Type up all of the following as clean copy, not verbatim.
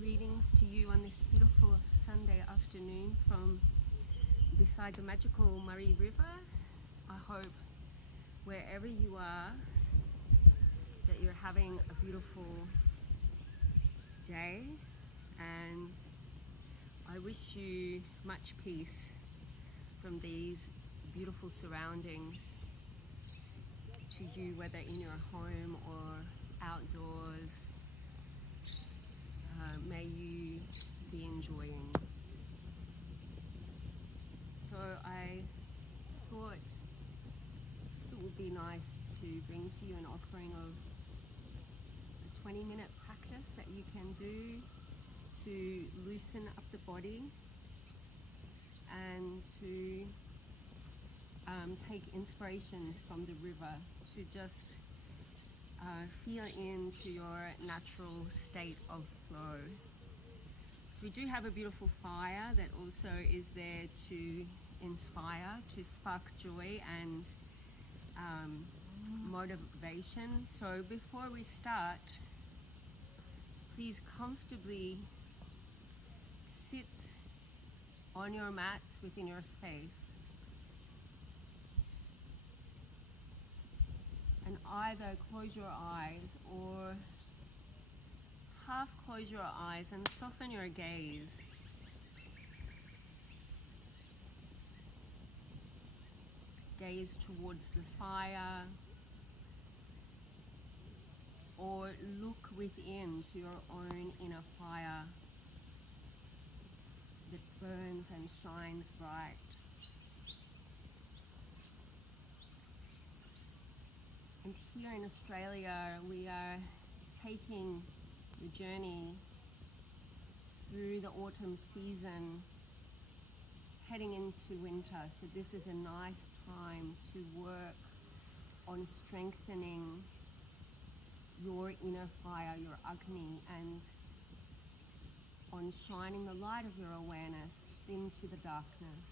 Greetings to you on this beautiful Sunday afternoon from beside the magical Murray River. I hope wherever you are that you're having a beautiful day, and I wish you much peace from these beautiful surroundings to you, whether in your home or outdoors. May you be enjoying. So I thought it would be nice to bring to you an offering of a 20-minute practice that you can do to loosen up the body and to take inspiration from the river, to just feel into your natural state of flow. So we do have a beautiful fire that also is there to inspire, to spark joy and motivation. So before we start, please comfortably sit on your mats within your space and either close your eyes or half close your eyes and soften your gaze. Gaze towards the fire, or look within to your own inner fire that burns and shines bright. And here in Australia, we are taking the journey through the autumn season, heading into winter. So this is a nice time to work on strengthening your inner fire, your Agni, and on shining the light of your awareness into the darkness.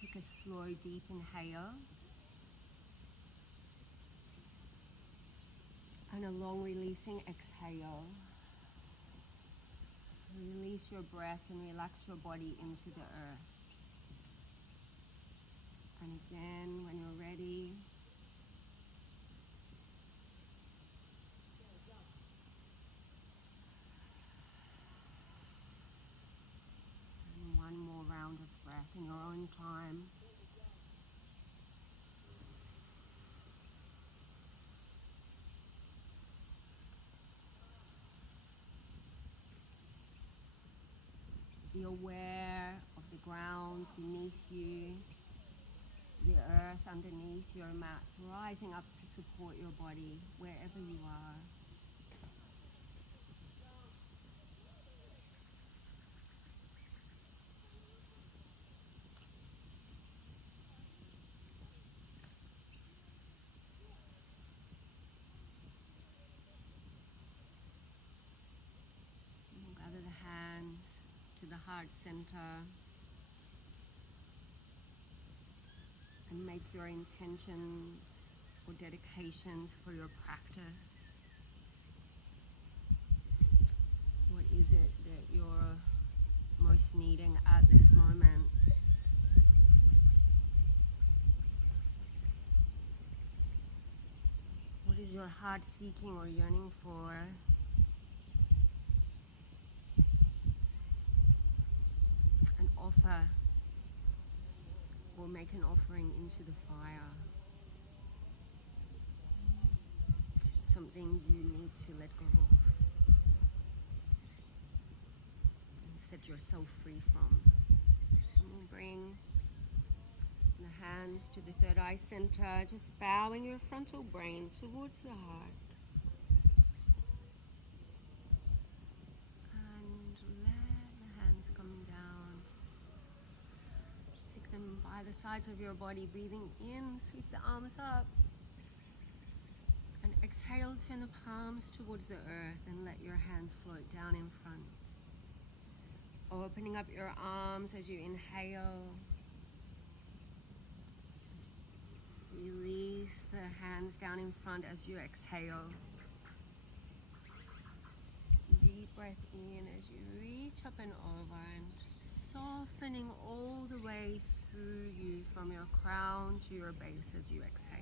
Take a slow, deep inhale and a long releasing exhale. Release your breath and relax your body into the earth. And again, when you're ready, and one more round of breath in your own time. Be aware of the ground beneath you, the earth underneath your mat, rising up to support your body wherever you are. Gather the hands to the heart center and make your intentions or dedications for your practice. What is it that you're most needing at this moment? What is your heart seeking or yearning for? And offer or make an offering into the fire. Something you need to let go of and set yourself free from. And we'll bring the hands to the third eye center, just bowing your frontal brain towards the heart. And let the hands come down. Take them by the sides of your body, breathing in, sweep the arms up. And exhale, turn the palms towards the earth and let your hands float down in front. Opening up your arms as you inhale. Release the hands down in front as you exhale. Deep breath in as you reach up and over, and softening all the way through you from your crown to your base as you exhale.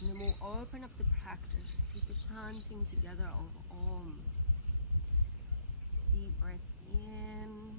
And then we'll open up the practice with the chanting together of Om. Deep breath in.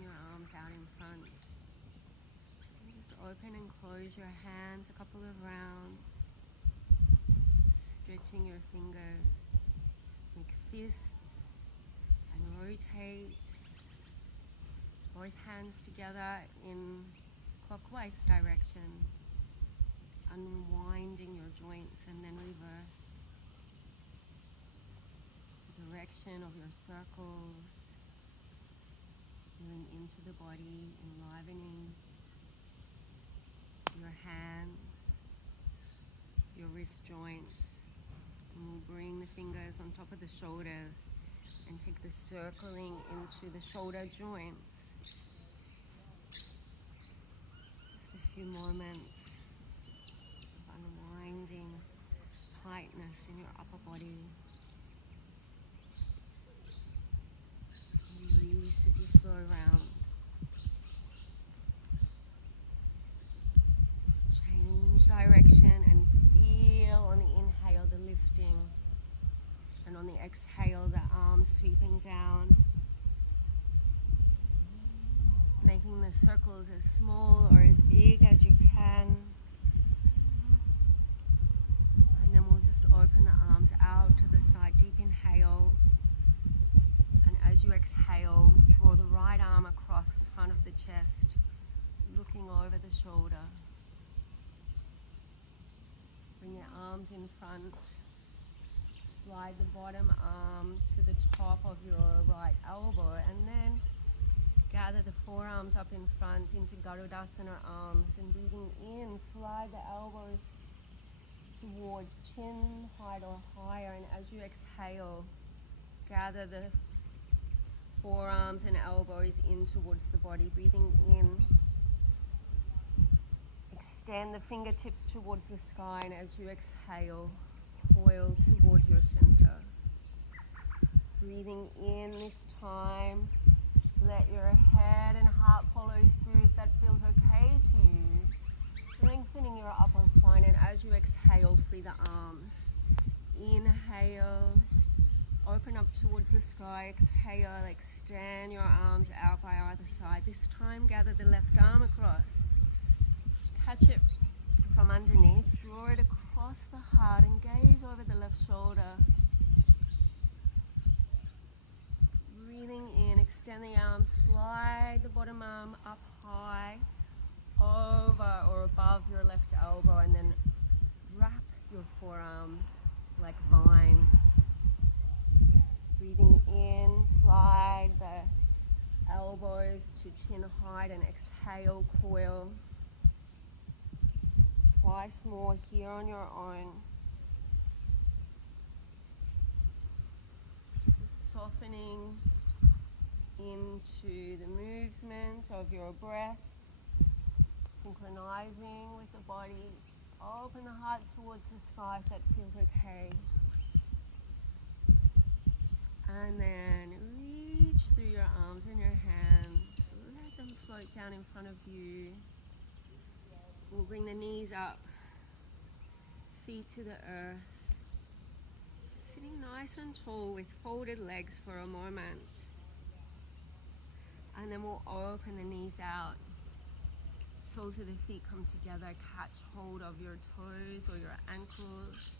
Your arms out in front. And just open and close your hands a couple of rounds, stretching your fingers, make fists, and rotate both hands together in clockwise direction, unwinding your joints, and then reverse the direction of your circles. Feeling into the body, enlivening your hands, your wrist joints. And we'll bring the fingers on top of the shoulders and take the circling into the shoulder joints. Just a few moments of unwinding tightness in your upper body. Release as you flow around. Change direction and feel on the inhale the lifting, and on the exhale the arms sweeping down, making the circles as small or as big as you can. And then we'll just open the arms out to the side. Deep inhale. As you exhale, draw the right arm across the front of the chest, looking over the shoulder. Bring your arms in front. Slide the bottom arm to the top of your right elbow, and then gather the forearms up in front into Garudasana arms, and breathing in, slide the elbows towards chin height or higher, and as you exhale, gather the forearms and elbows in towards the body. Breathing in, extend the fingertips towards the sky, and as you exhale, coil towards your center. Breathing in this time, let your head and heart follow through if that feels okay to you. Lengthening your upper spine, and as you exhale, free the arms. Inhale. Open up towards the sky. Exhale, extend your arms out by either side. This time, gather the left arm across. Catch it from underneath. Draw it across the heart and gaze over the left shoulder. Breathing in, extend the arm, slide the bottom arm up high, over or above your left elbow, and then wrap your forearms like vines. Breathing in, slide the elbows to chin height, and exhale, coil. Twice more here on your own. Just softening into the movement of your breath, synchronizing with the body. Open the heart towards the sky if that feels okay. And then reach through your arms and your hands. Let them float down in front of you. We'll bring the knees up feet to the earth. Sitting nice and tall with folded legs for a moment. And then we'll open the knees out. Soles of the feet come together, catch hold of your toes or your ankles.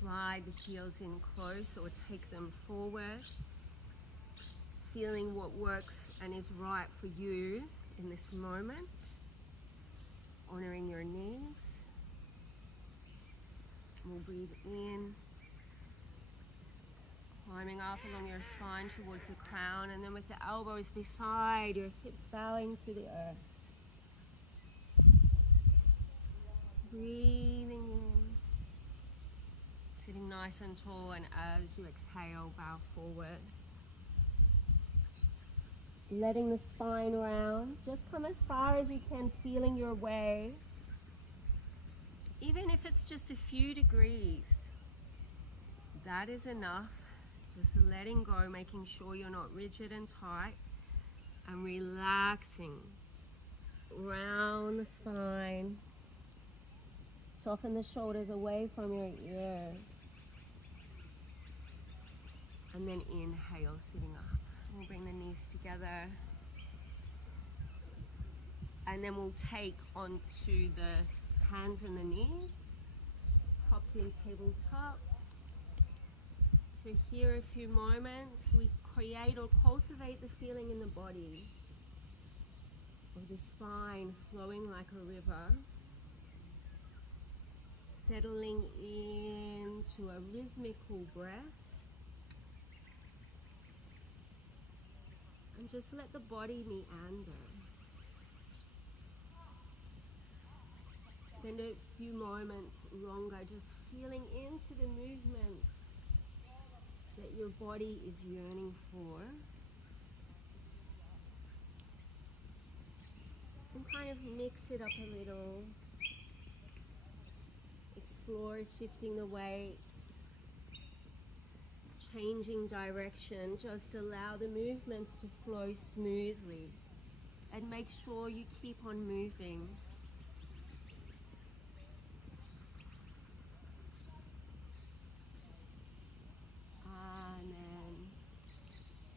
Slide the heels in close or take them forward. Feeling what works and is right for you in this moment. Honoring your knees. We'll breathe in. Climbing up along your spine towards the crown, and then with the elbows beside your hips bowing to the earth. Breathing in. Sitting nice and tall, and as you exhale, bow forward. Letting the spine round. Just come as far as you can, feeling your way. Even if it's just a few degrees, that is enough. Just letting go, making sure you're not rigid and tight, and relaxing. Round the spine. Soften the shoulders away from your ears. And then inhale, sitting up. We'll bring the knees together. And then we'll take onto the hands and the knees. Propped in tabletop. So here a few moments, we create or cultivate the feeling in the body of the spine flowing like a river, settling into a rhythmical breath, and just let the body meander. Spend a few moments longer just feeling into the movements that your body is yearning for. And kind of mix it up a little. Explore shifting the weight, changing direction. Just allow the movements to flow smoothly. And make sure you keep on moving.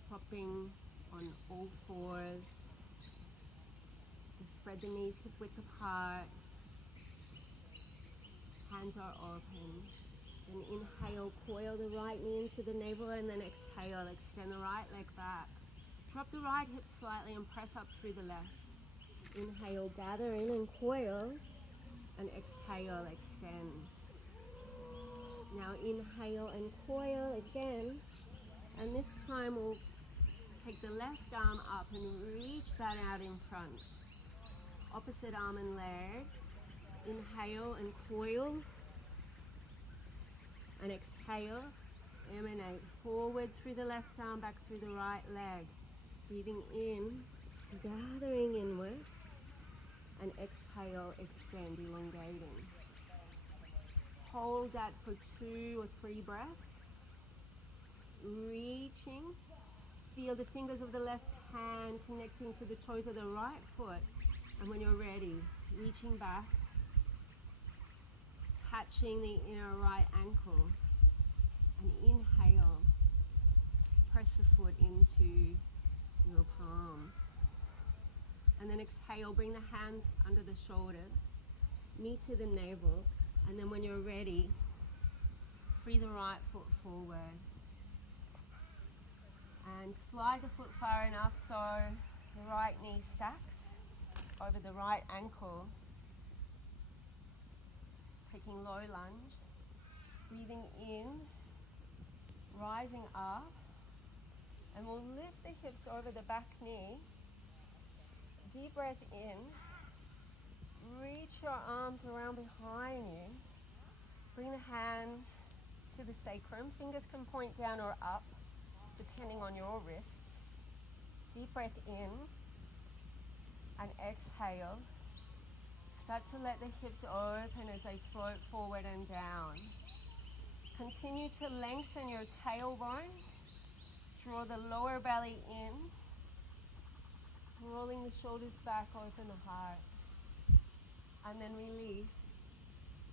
Popping on all fours. Just spread the knees hip width apart. Hands are open. Then inhale, coil the right knee into the navel, and then exhale, extend the right leg back. Drop the right hip slightly and press up through the left. Inhale, gather in and coil, and exhale, extend. Now inhale and coil again, and this time we'll take the left arm up and reach that out in front. Opposite arm and leg. Inhale and coil. And exhale. Emanate forward through the left arm, back through the right leg. Breathing in, gathering inward. And exhale, extend, elongating. Hold that for 2 or 3 breaths. Reaching. Feel the fingers of the left hand connecting to the toes of the right foot. And when you're ready, reaching back, catching the inner right ankle. And inhale, press the foot into your palm. And then exhale, bring the hands under the shoulders, knee to the navel. And then when you're ready, free the right foot forward. And slide the foot far enough so the right knee stacks over the right ankle. Taking low lunge. Breathing in, rising up. And we'll lift the hips over the back knee. Deep breath in. Reach your arms around behind you. Bring the hands to the sacrum. Fingers can point down or up, depending on your wrists. Deep breath in and exhale. Start to let the hips open as they float forward and down. Continue to lengthen your tailbone. Draw the lower belly in. Rolling the shoulders back, open the heart. And then release.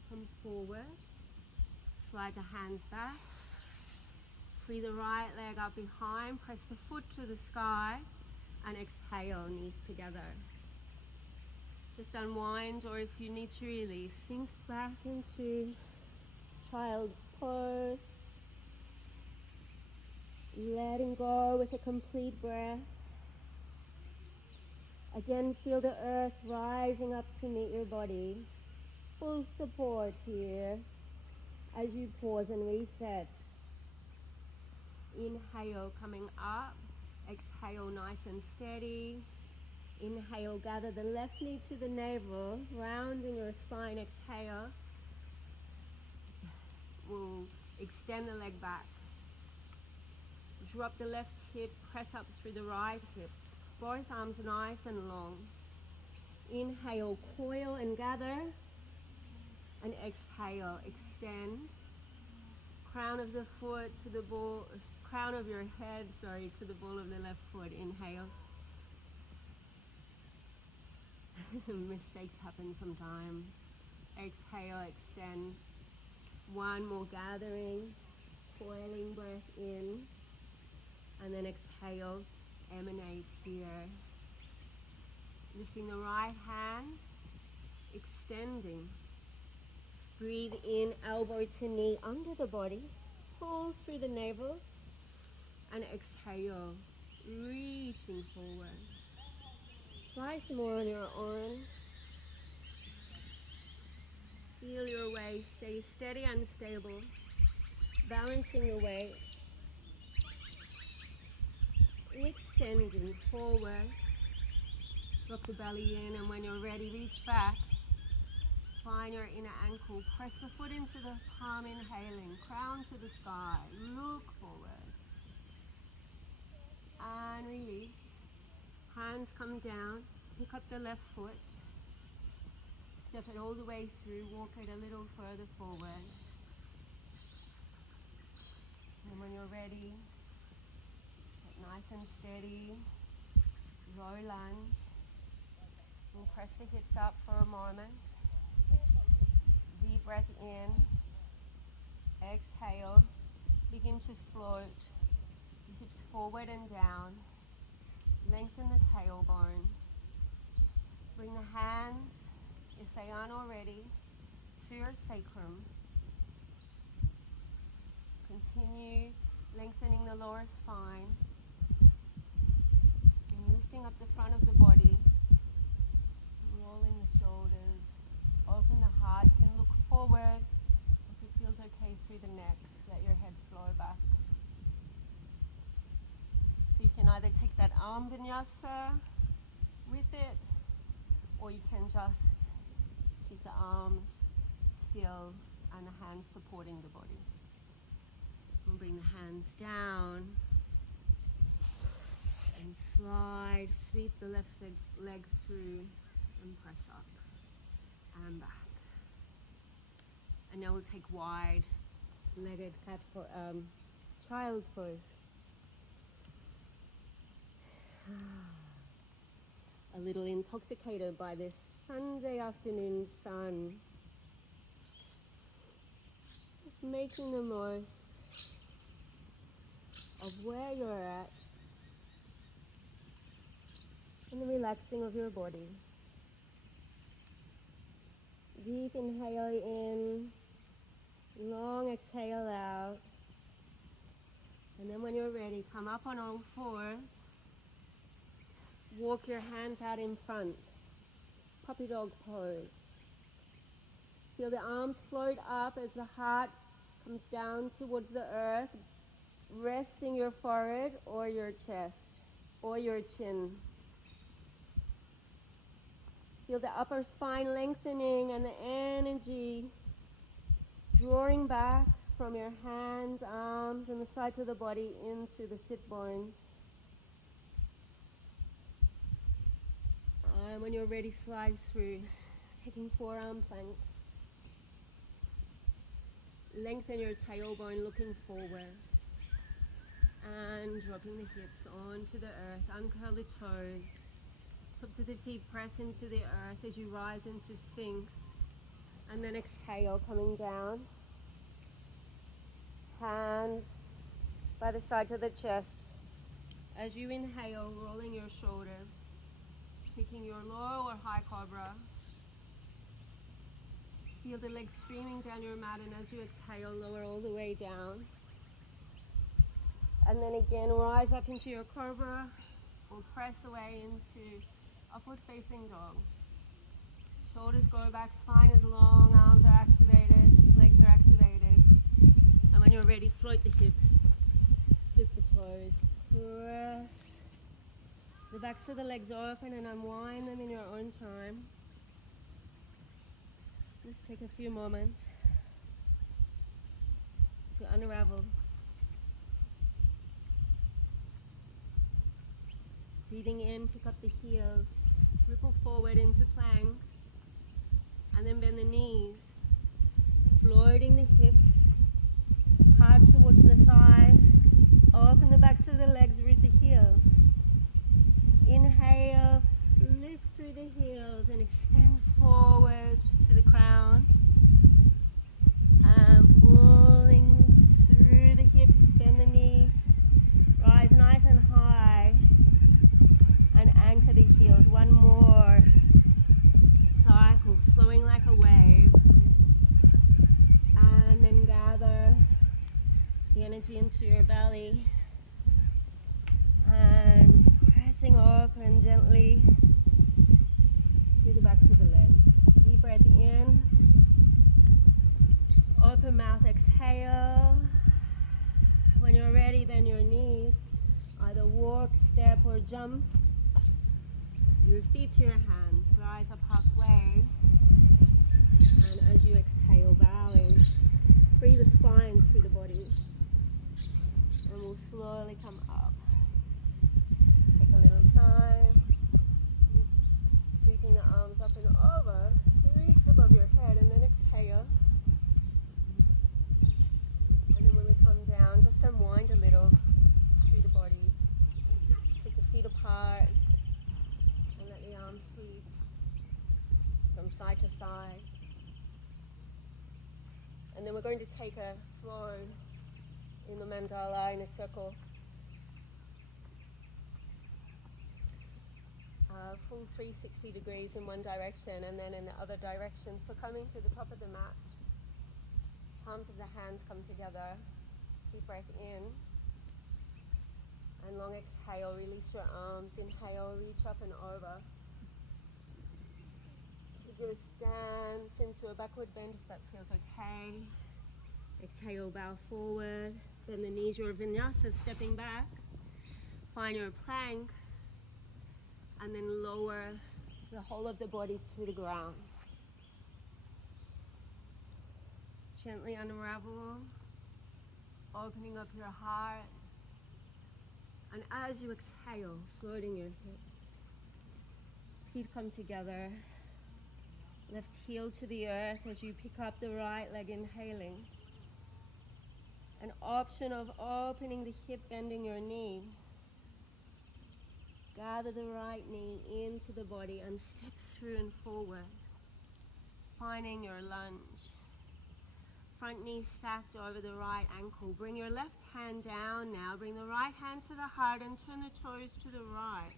come forward, slide the hands back, free the right leg up behind, press the foot to the sky, and exhale, knees together. Just unwind, or if you need to release, sink back into child's pose, letting go with a complete breath. Again, feel the earth rising up to meet your body. Full support here as you pause and reset. Inhale, coming up. Exhale, nice and steady. Inhale, gather the left knee to the navel, rounding your spine. Exhale. We'll extend the leg back. Drop the left hip, press up through the right hip. Both arms nice and long. Inhale, coil and gather. And exhale, extend. Crown of the foot to the ball, crown of your head, to the ball of the left foot. Inhale. Mistakes happen sometimes. Exhale, extend. One more gathering, coiling breath in, and then exhale, emanate here. Lifting the right hand, extending. Breathe in, elbow to knee under the body, pull through the navel, and exhale, reaching forward. Try some more on your own. Feel your way, stay steady and stable, balancing the weight. Extending forward, drop the belly in, and when you're ready, reach back. Find your inner ankle, press the foot into the palm, inhaling, crown to the sky, look forward. And release. Hands come down, pick up the left foot, step it all the way through, walk it a little further forward. And when you're ready, get nice and steady, low lunge, and press the hips up for a moment. Deep breath in, exhale, begin to float, hips forward and down, lengthen the tailbone, bring the hands, if they aren't already, to your sacrum. Continue lengthening the lower spine and lifting up the front of the body, rolling the shoulders, open the heart. You can look forward if it feels okay through the neck. Let your head flow back. So you can either take that arm vinyasa with it, or you can just keep the arms still and the hands supporting the body. We'll bring the hands down and slide, sweep the left leg through and press up and back. And now we'll take wide-legged child's pose. A little intoxicated by this Sunday afternoon sun. Just making the most of where you're at and the relaxing of your body. Deep inhale in, long exhale out, and then when you're ready, come up on all fours, walk your hands out in front, puppy dog pose. Feel the arms float up as the heart comes down towards the earth, resting your forehead or your chest or your chin. Feel the upper spine lengthening and the energy drawing back from your hands, arms, and the sides of the body into the sit bones. And when you're ready, slide through, taking forearm plank. Lengthen your tailbone, looking forward. And dropping the hips onto the earth, uncurl the toes. Tops of the feet press into the earth as you rise into Sphinx. And then exhale, coming down. Hands by the sides of the chest. As you inhale, rolling your shoulders, taking your low or high cobra. Feel the legs streaming down your mat, and as you exhale, lower all the way down. And then again, rise up into your cobra or press away into upward facing dog. Shoulders go back, spine is long, arms are activated, legs are activated. And when you're ready, float the hips, flip the toes, press the backs of the legs open and unwind them in your own time. Just take a few moments to unravel. Breathing in, pick up the heels, ripple forward into plank, and then bend the knees, floating the hips, heart towards the thighs, open the backs of the legs, root the heels. Inhale, lift through the heels and extend forward to the crown. And pulling through the hips, bend the knees, rise nice and high, and anchor the heels. One more cycle, flowing like a wave. And then gather the energy into your belly. And pressing open gently through the backs of the legs. Deep breath in. Open mouth, exhale. When you're ready, bend your knees. Either walk, step, or jump. Your feet to your hands. Rise up halfway. And as you exhale, bowing, free the spine through the body. And we'll slowly come up. Take a little time. Sweeping the arms up and over. Reach above your head and then exhale. And then when we come down, just unwind a little through the body. Take the feet apart and let the arms sweep from side to side. And then we're going to take a throne in the mandala in a circle. Full 360 degrees in one direction and then in the other direction. So coming to the top of the mat, palms of the hands come together. Deep breath in. And long exhale, release your arms. Inhale, reach up and over. Take your stance into a backward bend if that feels okay. Exhale, bow forward. Bend the knees, your vinyasa, stepping back. Find your plank. And then lower the whole of the body to the ground. Gently unravel, opening up your heart. And as you exhale, floating your hips. Feet come together. Left heel to the earth as you pick up the right leg, inhaling. An option of opening the hip, bending your knee. Gather the right knee into the body and step through and forward, finding your lunge. Front knee stacked over the right ankle. Bring your left hand down now. Bring the right hand to the heart and turn the toes to the right.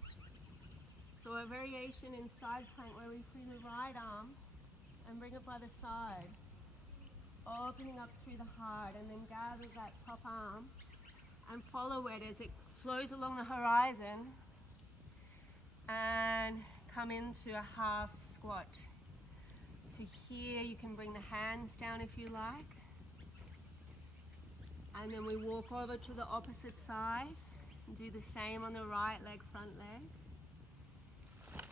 So a variation in side plank where we free the right arm and bring it by the side. Opening up through the heart and then gather that top arm and follow it as it flows along the horizon. And come into a half squat. So here you can bring the hands down if you like. And then we walk over to the opposite side and do the same on the right leg, front leg.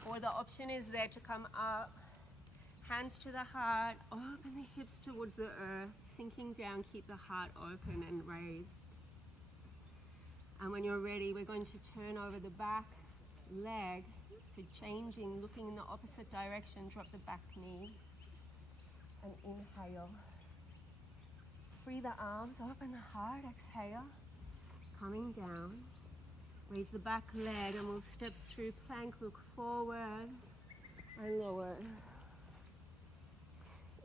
Or the option is there to come up, hands to the heart, open the hips towards the earth, sinking down, keep the heart open and raised. And when you're ready, we're going to turn over the back leg, so changing, looking in the opposite direction, drop the back knee and inhale. Free the arms, open the heart, exhale, coming down. Raise the back leg and we'll step through plank, look forward and lower.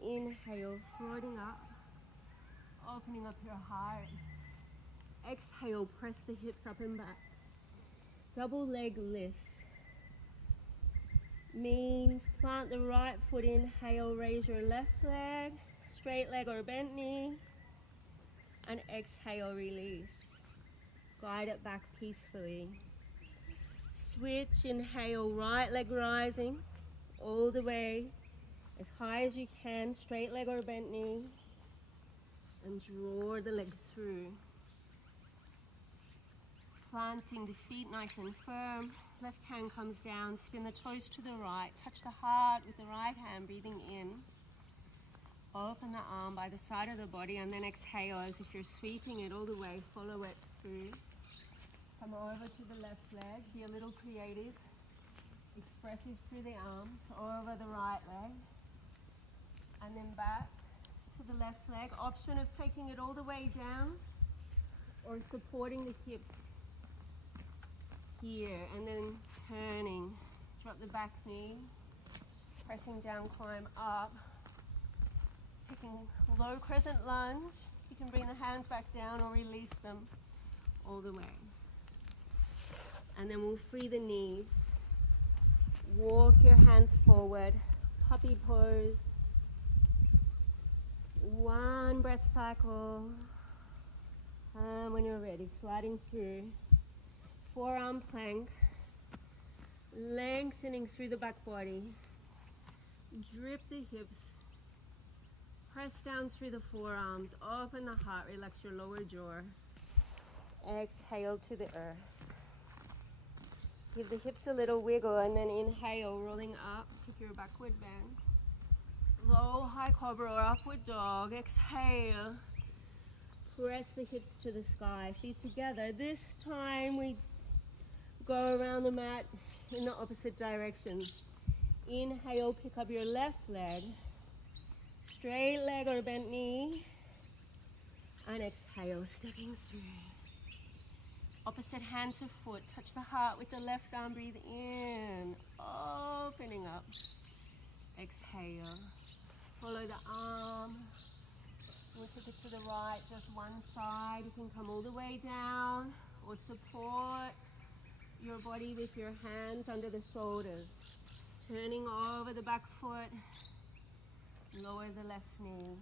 Inhale, floating up, opening up your heart. Exhale, press the hips up and back. Double leg lifts. Means plant the right foot, inhale, raise your left leg, straight leg or bent knee, and exhale, release. Glide it back peacefully. Switch, inhale, right leg rising, all the way, as high as you can, straight leg or bent knee, and draw the legs through. Planting the feet nice and firm. Left hand comes down, spin the toes to the right, touch the heart with the right hand, breathing in. Open the arm by the side of the body and then exhale as if you're sweeping it all the way, follow it through. Come over to the left leg, be a little creative, expressive through the arms, over the right leg, and then back to the left leg. Option of taking it all the way down or supporting the hips here and then turning. Drop the back knee, pressing down, climb up. Taking low crescent lunge. You can bring the hands back down or release them all the way. And then we'll free the knees. Walk your hands forward, puppy pose. One breath cycle. And when you're ready, sliding through. Forearm plank, lengthening through the back body. Drip the hips, press down through the forearms, open the heart, relax your lower jaw. Exhale to the earth. Give the hips a little wiggle and then inhale, rolling up, take your backward bend. Low, high cobra or upward dog. Exhale, press the hips to the sky, feet together. This time we go around the mat in the opposite direction. Inhale, pick up your left leg, straight leg or bent knee, and exhale, stepping through. Opposite hand to foot, touch the heart with the left arm, breathe in, opening up. Exhale, follow the arm, we'll take it to the right, just one side. You can come all the way down or support your body with your hands under the shoulders. Turning over the back foot, lower the left knee.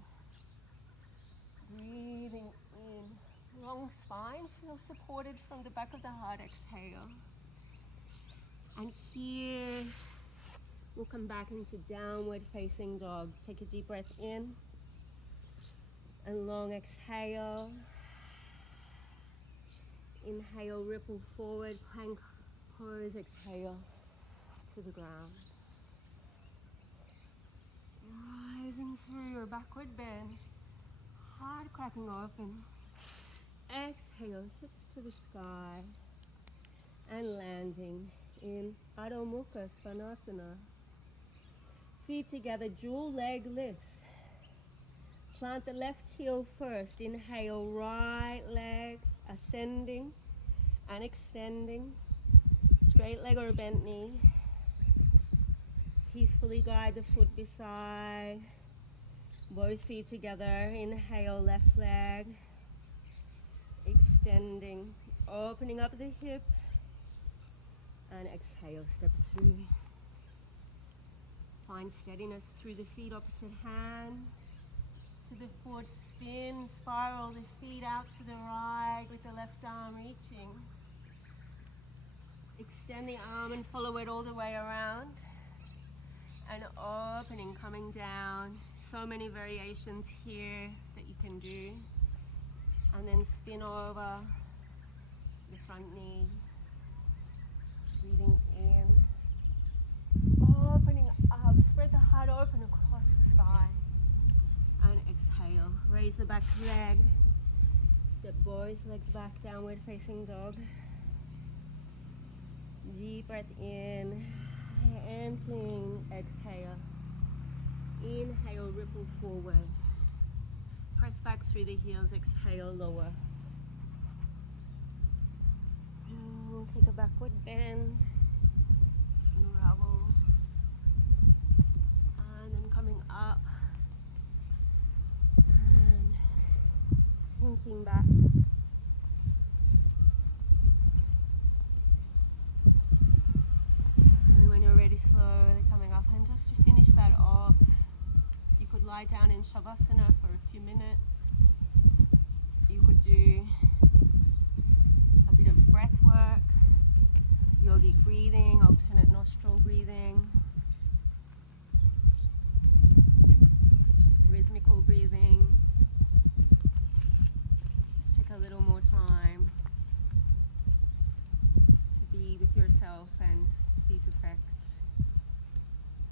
Breathing in, long spine, feel supported from the back of the heart, exhale. And here, we'll come back into downward facing dog. Take a deep breath in, and long exhale. Inhale, ripple forward, plank pose, exhale to the ground. Rising through your backward bend, heart cracking open. Exhale, hips to the sky, and landing in Adho Mukha Svanasana. Feet together, dual leg lifts. Plant the left heel first. Inhale, right leg ascending and extending. Straight leg or bent knee. Peacefully guide the foot beside. Both feet together. Inhale, left leg. Extending. Opening up the hip. And exhale, step through. Find steadiness through the feet, opposite hand to the foot. Spin, spiral the feet out to the right with the left arm reaching. Extend the arm and follow it all the way around. And opening, coming down. So many variations here that you can do. And then spin over the front knee. Breathing in. Opening up. Spread the heart open across the sky. And exhale. Raise the back leg. Step both legs back, downward facing dog. Deep breath in. Emptying. Exhale. Inhale, ripple forward. Press back through the heels. Exhale, lower. We'll take a backward bend. Unravel. And then coming up. sinking back. And when you're ready, slowly coming up. And just to finish that off, you could lie down in Shavasana for a few minutes. You could do a bit of breath work, yogic breathing, alternate nostril breathing, rhythmical breathing. Just take a little more time to be with yourself and these effects.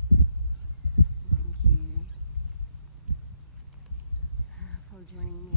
Thank you for joining me.